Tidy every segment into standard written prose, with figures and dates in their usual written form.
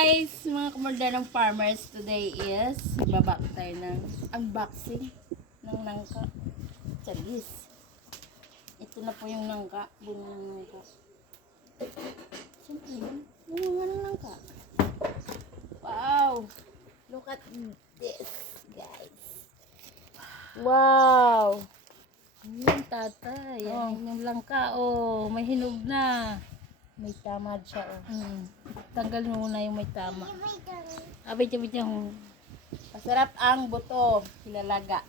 Guys, mga kamardanang farmers, today is babak tayo ng unboxing ng nangka. Chalis. Ito na po yung nangka, bunga ng nangka. Siyempre, bunga ng nangka. Wow! Look at this, guys. Wow! Yung tatay, yan yung langka, oh, may hinog na. May tamad siya, oh. Tanggalin mo muna yung may tama. Abay, yung masarap ang buto, hilalaga.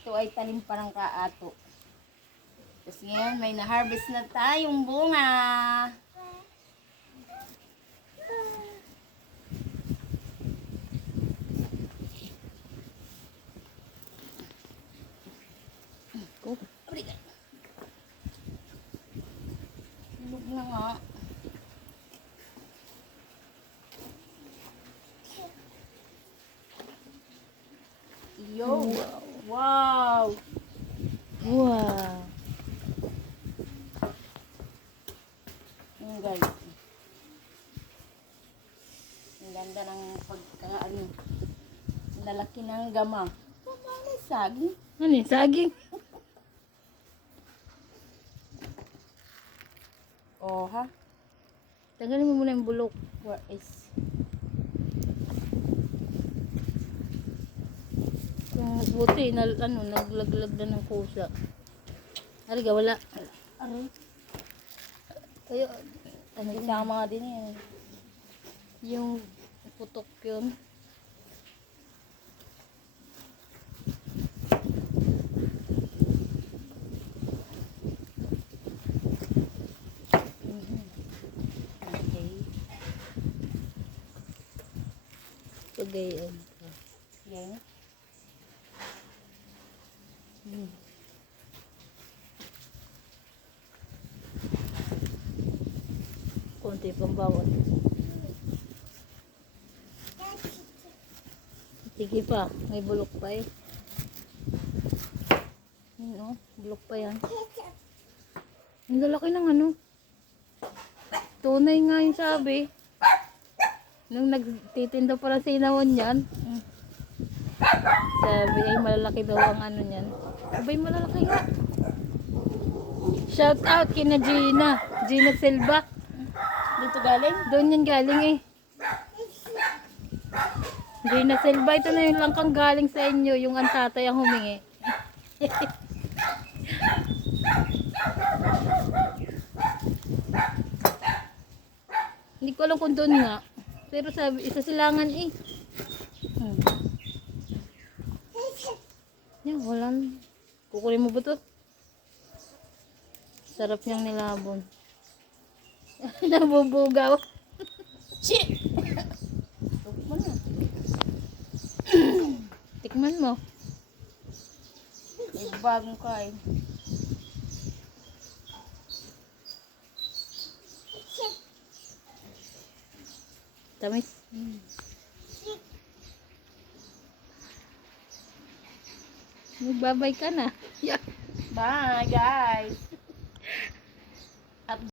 Ito ay tanim pa ng kaato. Tapos ngayon, may na-harvest na tayong bunga. Oh, abriga. Hilog na nga. Yo! Wow! Wow! Yung guys. Ang ganda ng pagkaano. Lalaki ng gama. Ano yung saging? Ano yung saging? Oh, ha? Tanggalin mo muna yung bulok. Where is? Yung buti, naglaglag na ng kusa. Ariga, wala. Aray. Kayo, isama nga din yan. Yung putok yun. Okay. Pagayon. Yan. Konti pang bawat. Sige pa, may bulok pa eh. Yun, oh, bulok pa yan. Ang lalaki ng ano. Tunay nga yung sabi. Nung nagtitinda para sa inawon yan. Sabi ay malalaki daw ang ano niyan. Abay malalaki nga. Shout out kina Gina. Gina Silva. Dito galing? Doon yan galing eh. Gina Silva, ito na yung langkang galing sa inyo. Yung ang tatay ang humingi. Hindi ko alam kung doon nga. Pero sabi, isa silangan eh. Yan, walang. Kukunin mo ba ito? Sarap niyang nilabon. Nabubugaw. Shit! Tikman mo. Tikman mo. May bagong kain. Tamis. Magbabay ka na. Yeah. Bye guys.